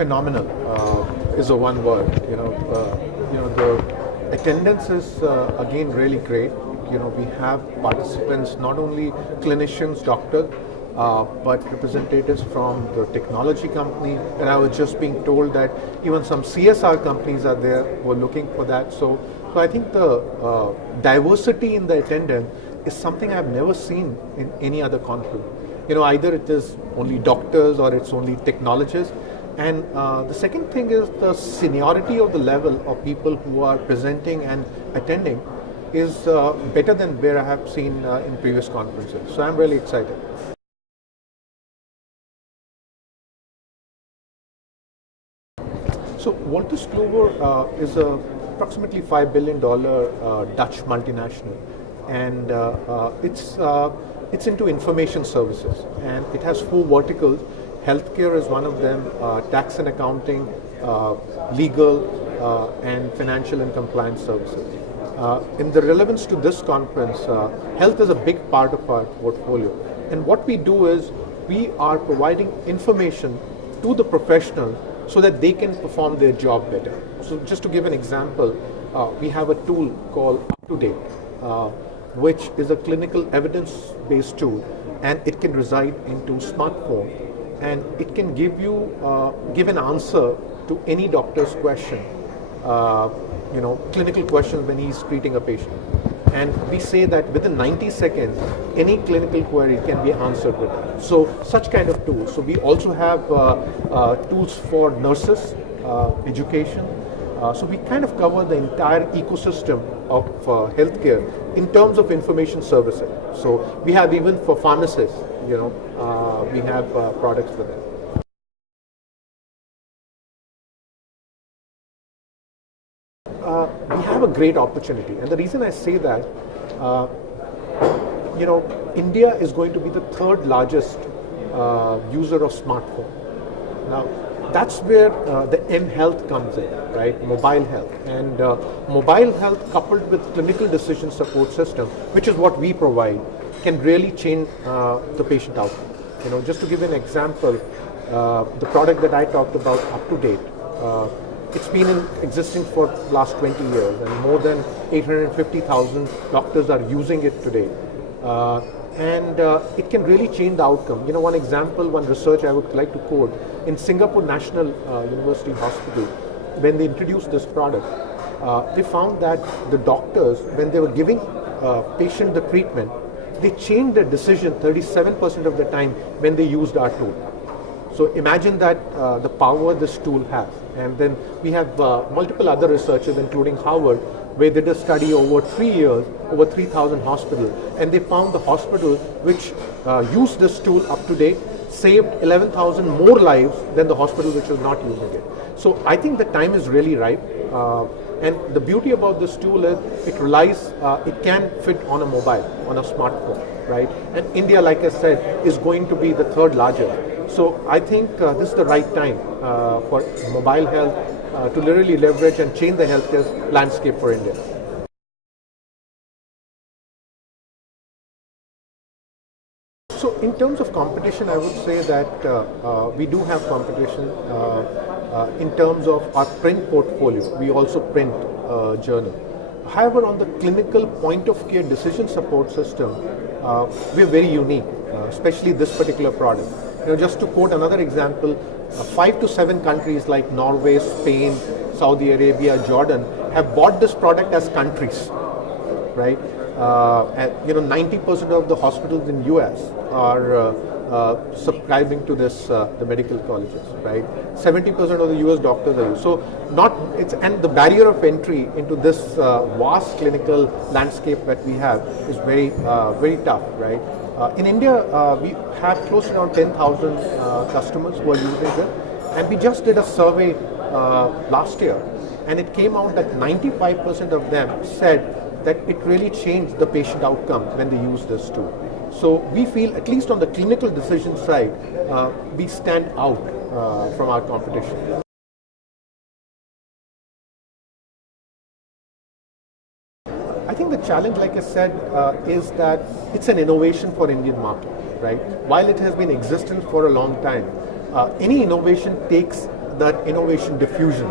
phenomenal is a one word. The attendance is again really great. We have participants, not only clinicians, doctors, but representatives from the technology company. And I was just being told that even some CSR companies are there who are looking for that. So I think the diversity in the attendance is something I've never seen in any other conference. Either it is only doctors or it's only technologists. And the second thing is the seniority of the level of people who are presenting and attending is better than where I have seen in previous conferences. So I'm really excited. So Wolters Kluwer is a approximately $5 billion Dutch multinational, and it's into information services, and it has 4 verticals. Healthcare is one of them, tax and accounting, legal, and financial and compliance services. In the relevance to this conference, health is a big part of our portfolio, and what we do is we are providing information to the professionals so that they can perform their job better. So just to give an example, we have a tool called UpToDate, which is a clinical evidence-based tool, and it can reside into smartphone, and it can give an answer to any doctor's question, clinical questions when he's treating a patient. And we say that within 90 seconds, any clinical query can be answered with it. So such kind of tools. So we also have tools for nurses, education. So we kind of cover the entire ecosystem of healthcare in terms of information services. So we have even for pharmacists, we have products for them. We have a great opportunity, and the reason I say that, India is going to be the 3rd largest user of smartphone. Now, that's where the M-Health comes in, right? Mobile health, and mobile health coupled with clinical decision support system, which is what we provide, can really change the patient outcome. Just to give an example, the product that I talked about, UpToDate. It's been in existence for the last 20 years, and more than 850,000 doctors are using it today. And it can really change the outcome. One example, one research I would like to quote, in Singapore National University Hospital, when they introduced this product, they found that the doctors, when they were giving patient the treatment, they changed their decision 37% of the time when they used our tool. So imagine that the power this tool has. And then we have multiple other researchers, including Harvard, where they did a study over 3 years, over 3,000 hospitals, and they found the hospital which used this tool UpToDate saved 11,000 more lives than the hospital which was not using it. So I think the time is really ripe. And the beauty about this tool is it can fit on a mobile, on a smartphone, right? And India, like I said, is going to be the 3rd largest. So I think this is the right time for mobile health to literally leverage and change the healthcare landscape for India. So in terms of competition, I would say that we do have competition in terms of our print portfolio. We also print journal. However, on the clinical point of care decision support system, we are very unique, especially this particular product. Just to quote another example, 5 to 7 countries like Norway, Spain, Saudi Arabia, Jordan have bought this product as countries, right? 90% of the hospitals in US are subscribing to this, the medical colleges, right? 70% of the US doctors are. So and the barrier of entry into this vast clinical landscape that we have is very tough, right? In India, we have close to around 10,000 customers who are using it, and we just did a survey last year, and it came out that 95% of them said that it really changed the patient outcome when they use this tool. So we feel, at least on the clinical decision side, we stand out from our competition. I think the challenge, like I said, is that it's an innovation for Indian market, right? While it has been existent for a long time, any innovation takes that innovation diffusion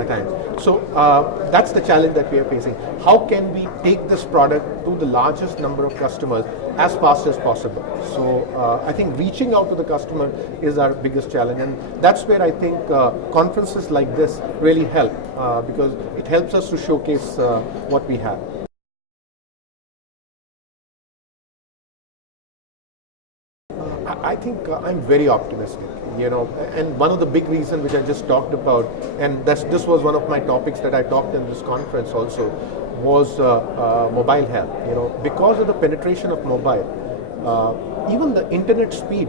at times. So that's the challenge that we are facing. How can we take this product to the largest number of customers as fast as possible? So I think reaching out to the customer is our biggest challenge, and that's where I think conferences like this really help because it helps us to showcase what we have. I think I'm very optimistic, and one of the big reasons which I just talked about, and this was one of my topics that I talked in this conference also, was mobile health. Because of the penetration of mobile, even the internet speed,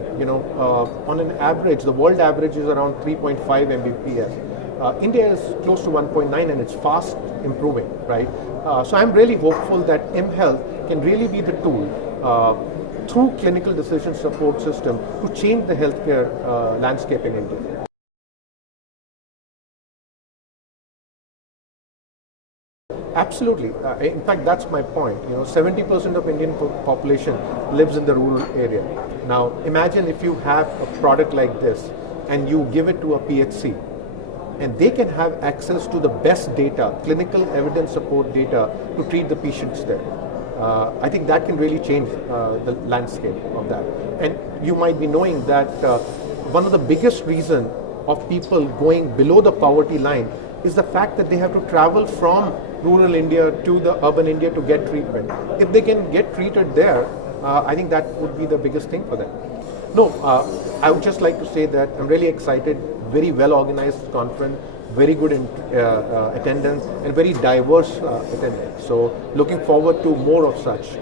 on an average, the world average is around 3.5 Mbps. India is close to 1.9 and it's fast improving, right? So I'm really hopeful that mHealth can really be the tool through clinical decision support system to change the healthcare landscape in India. Absolutely. In fact, that's my point. 70% of Indian population lives in the rural area. Now, imagine if you have a product like this and you give it to a PHC, and they can have access to the best data, clinical evidence support data, to treat the patients there. I think that can really change the landscape of that. And you might be knowing that one of the biggest reasons of people going below the poverty line is the fact that they have to travel from rural India to the urban India to get treatment. If they can get treated there, I think that would be the biggest thing for them. No, I would just like to say that I'm really excited, very well organized conference, very good attendance and very diverse attendance. So looking forward to more of such.